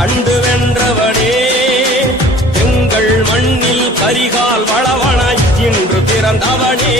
கண்டு வென்றவனே. எங்கள் மண்ணில் பரிகால் வளவனாய் இன்று திறந்தவனே